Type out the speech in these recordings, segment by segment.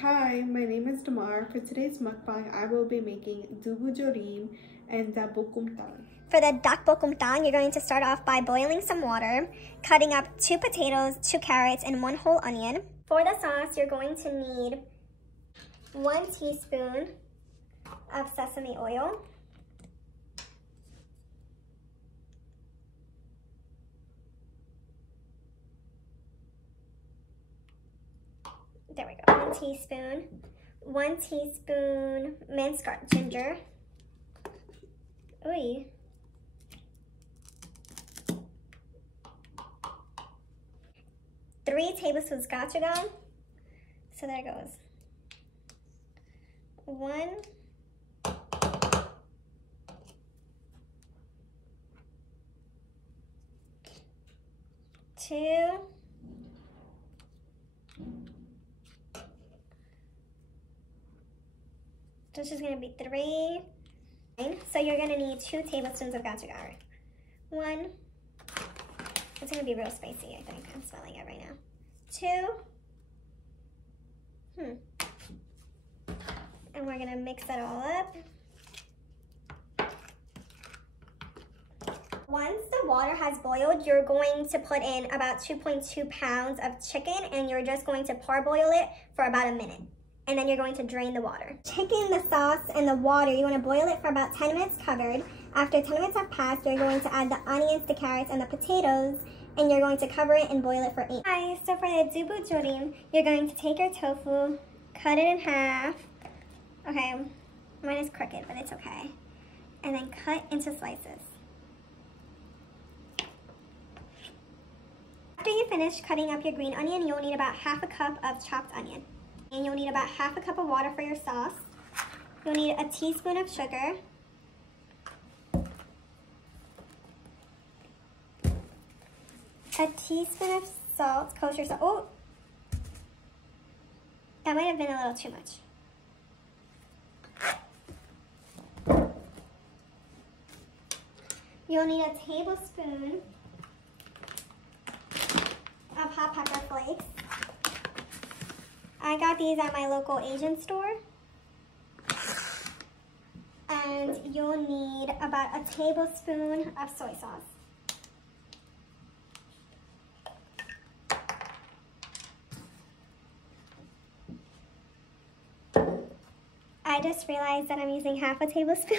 Hi, my name is Dhamar. For today's mukbang, I will be making Dubu Jorim and Dakbokkeumtang. For the Dakbokkeumtang, you're going to start off by boiling some water, cutting up 2 potatoes, 2 carrots, and 1 whole onion. For the sauce, you're going to need 1 teaspoon of sesame oil, there we go, 1 teaspoon, 1 teaspoon minced ginger, ooh, 3 tablespoons gochujang, so there goes, 1, 2, this is going to be 3, so you're going to need 2 tablespoons of gochujang. 1, it's going to be real spicy, I think. I'm smelling it right now. 2, and we're going to mix that all up. Once the water has boiled, you're going to put in about 2.2 pounds of chicken, and you're just going to parboil it for about a minute. And then you're going to drain the water. Chicken, the sauce, and the water, you want to boil it for about 10 minutes covered. After 10 minutes have passed, you're going to add the onions, the carrots, and the potatoes, and you're going to cover it and boil it for 8. Hi, so for the Dubu Jorim, you're going to take your tofu, cut it in half. Okay, mine is crooked, but it's okay. And then cut into slices. After you finish cutting up your green onion, you'll need about ½ a cup of chopped onion. And you'll need about ½ a cup of water for your sauce. You'll need a teaspoon of sugar. A teaspoon of salt, kosher salt. Oh, that might have been a little too much. You'll need a tablespoon of hot pepper flakes. I got these at my local Asian store. And you'll need about a tablespoon of soy sauce. I just realized that I'm using ½ a tablespoon,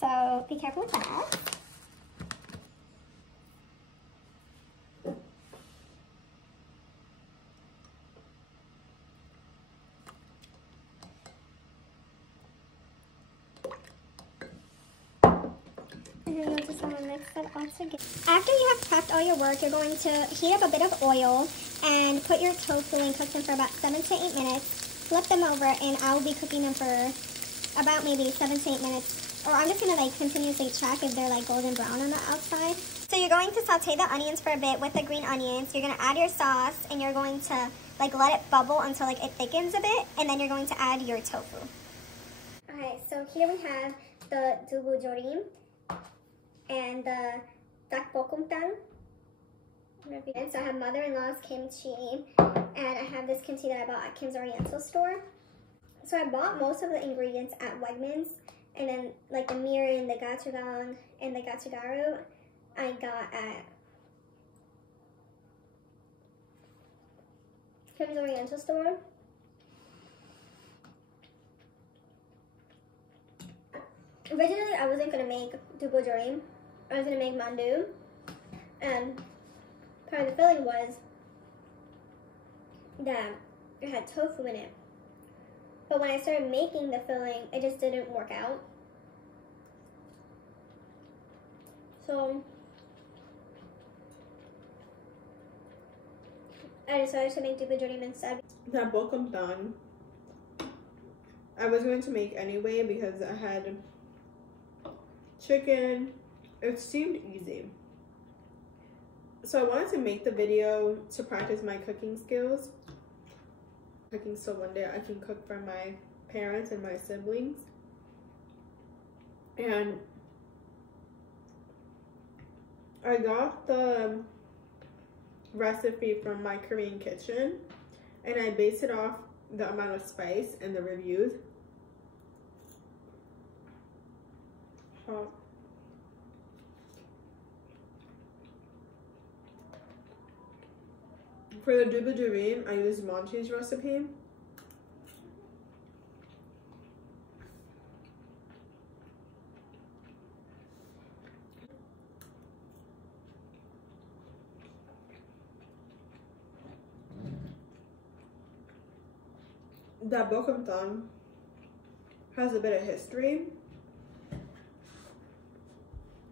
so be careful with that. And then you'll just want to mix that all together. After you have prepped all your work, you're going to heat up a bit of oil and put your tofu and cook them for about 7 to 8 minutes. Flip them over, and I'll be cooking them for about maybe 7 to 8 minutes. Or I'm just going to like continuously check if they're like golden brown on the outside. So you're going to saute the onions for a bit with the green onions. You're going to add your sauce, and you're going to like let it bubble until like it thickens a bit, and then you're going to add your tofu. Okay, so here we have the Dubu Jorim and the Dakbokkeumtang. So I have mother-in-law's kimchi, and I have this kimchi that I bought at Kim's Oriental store. So I bought most of the ingredients at Wegmans, and then like the mirin, the gochujang, and the gochugaru I got at Kim's Oriental store. Originally, I wasn't going to make Dubu Jorim. I was going to make mandu, and part of the filling was that it had tofu in it. But when I started making the filling, it just didn't work out. So I decided to make Dubu Jorim instead. Dakbokkeumtang I was going to make anyway because I had chicken. It seemed easy. So I wanted to make the video to practice my cooking skills. So one day I can cook for my parents and my siblings. And I got the recipe from My Korean Kitchen, and I based it off the amount of spice and the reviews. For the Dubu Jorim, I used Maangchi's recipe. Dakbokkeumtang has a bit of history.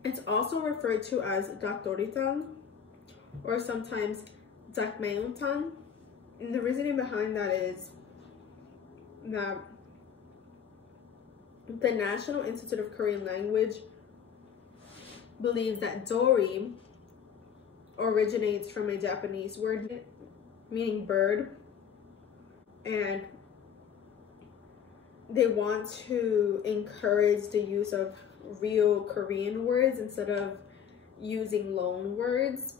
It's also referred to as Dakbokkeumtang or sometimes Dakbokkeumtang. And the reasoning behind that is that the National Institute of Korean Language believes that Jorim originates from a Japanese word meaning bird, and they want to encourage the use of real Korean words instead of using loan words.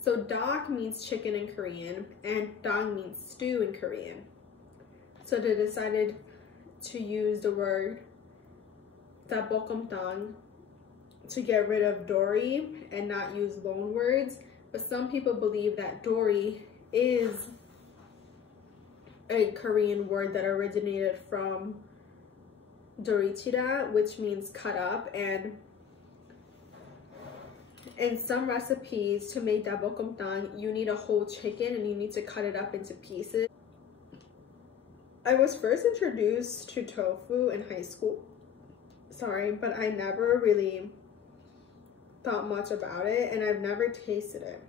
So dak means chicken in Korean and dang means stew in Korean. So they decided to use the word Dakbokkeumtang to get rid of dory and not use loan words. But some people believe that dory is a Korean word that originated from dorichida, which means cut up, and in some recipes to make dakbokkeumtang, you need a whole chicken and you need to cut it up into pieces. I was first introduced to tofu in high school, but I never really thought much about it, and I've never tasted it.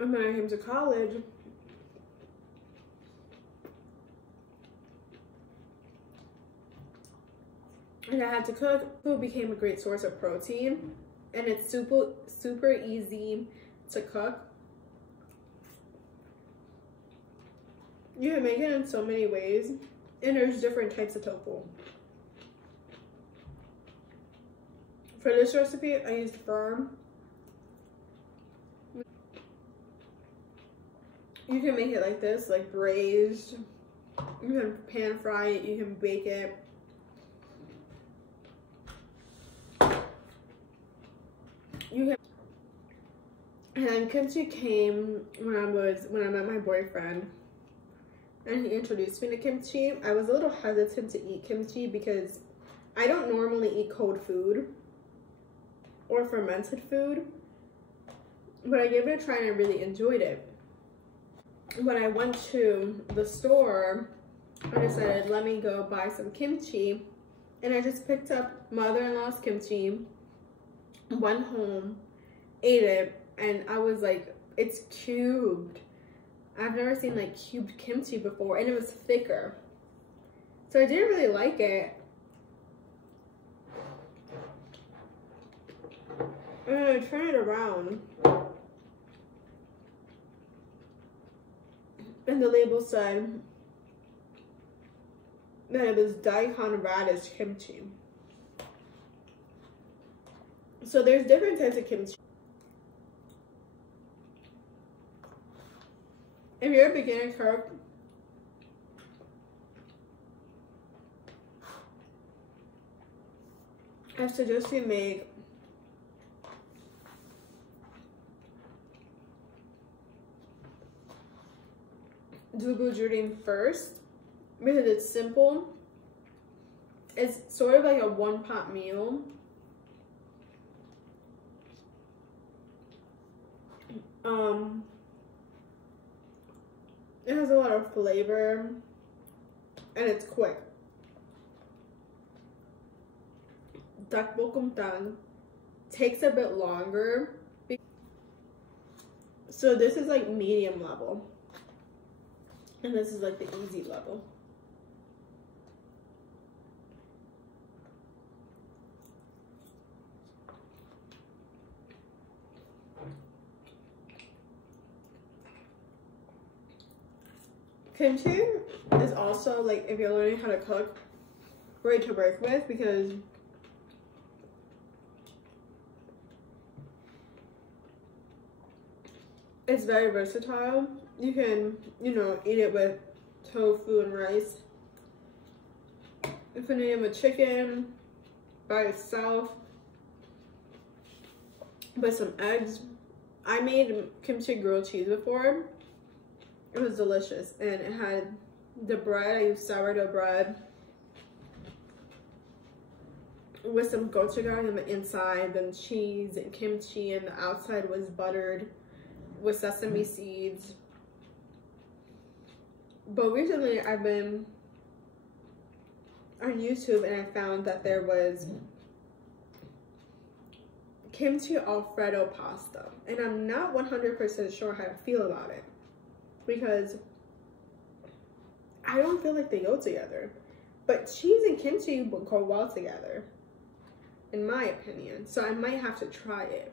And when I came to college, and I had to cook, food became a great source of protein, and it's super easy to cook. You can make it in so many ways, and there's different types of tofu. For this recipe, I used firm. You can make it like this, like braised. You can pan fry it, you can bake it. And then kimchi came when I met my boyfriend, and he introduced me to kimchi. I was a little hesitant to eat kimchi because I don't normally eat cold food or fermented food, but I gave it a try and I really enjoyed it. When I went to the store, I decided, let me go buy some kimchi, and I just picked up mother-in-law's kimchi, went home, ate it, and I was like, it's cubed. I've never seen like cubed kimchi before, and it was thicker. So I didn't really like it. And then I turned it around, and the label said that it was daikon radish kimchi. So there's different types of kimchi. If you're a beginner cook, I suggest you make Dubu Jorim first because it's simple. It's sort of like a one-pot meal. It has a lot of flavor and it's quick. Dakbokkeumtang takes a bit longer. So this is like medium level. And this is like the easy level. Kimchi is also, like, if you're learning how to cook, great to work with because It's very versatile. You can, you know, eat it with tofu and rice. You can eat it with chicken, by itself, with some eggs. I made kimchi grilled cheese before. It was delicious, and it had the bread. I used sourdough bread with some gochujang on the inside, then cheese and kimchi, and the outside was buttered with sesame seeds. But recently I've been on YouTube and I found that there was kimchi Alfredo pasta, and I'm not 100% sure how to feel about it because I don't feel like they go together, but cheese and kimchi would go well together in my opinion, so I might have to try it.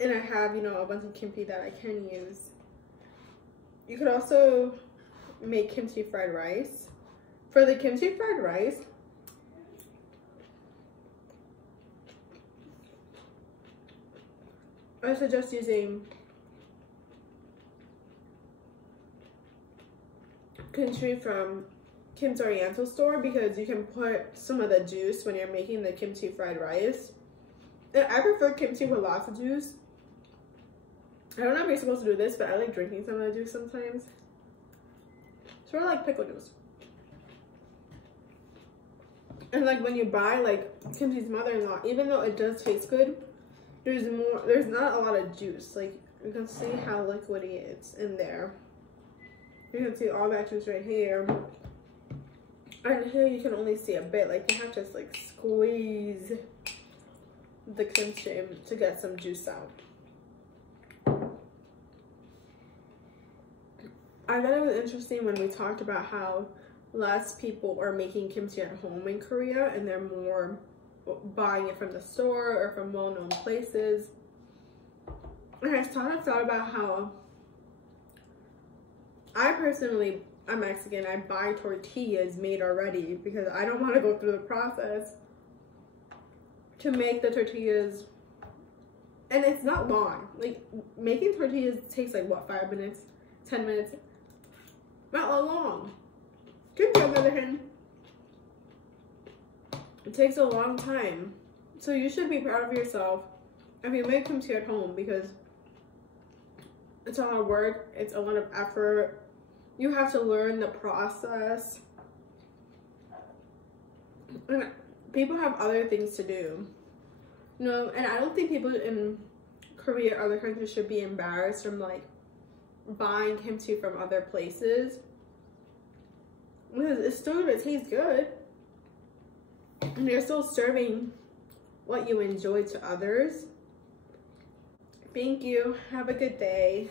And I have, you know, a bunch of kimchi that I can use. You could also make kimchi fried rice. For the kimchi fried rice, I suggest using kimchi from Kim's Oriental store because you can put some of the juice when you're making the kimchi fried rice. And I prefer kimchi with lots of juice. I don't know if you're supposed to do this, but I like drinking some of the juice sometimes. Sort of like pickle juice. And like when you buy like Kimchi's mother-in-law, even though it does taste good, there's not a lot of juice. Like you can see how liquidy it's in there. You can see all that juice right here. And here you can only see a bit. Like you have to just like squeeze the kimchi to get some juice out. I thought it was interesting when we talked about how less people are making kimchi at home in Korea and they're more buying it from the store or from well-known places. And I thought about how I personally, I'm Mexican, I buy tortillas made already because I don't want to go through the process to make the tortillas. And it's not long. Like making tortillas takes like what, 5 minutes, 10 minutes? Not long. Kimchi, on the other hand, it takes a long time. So you should be proud of yourself if you make kimchi at home because it's a lot of work, it's a lot of effort. You have to learn the process. And people have other things to do. You know, and I don't think people in Korea or other countries should be embarrassed from like buying kimchi from other places because it's still gonna taste good and you're still serving what you enjoy to others. Thank you. Have a good day.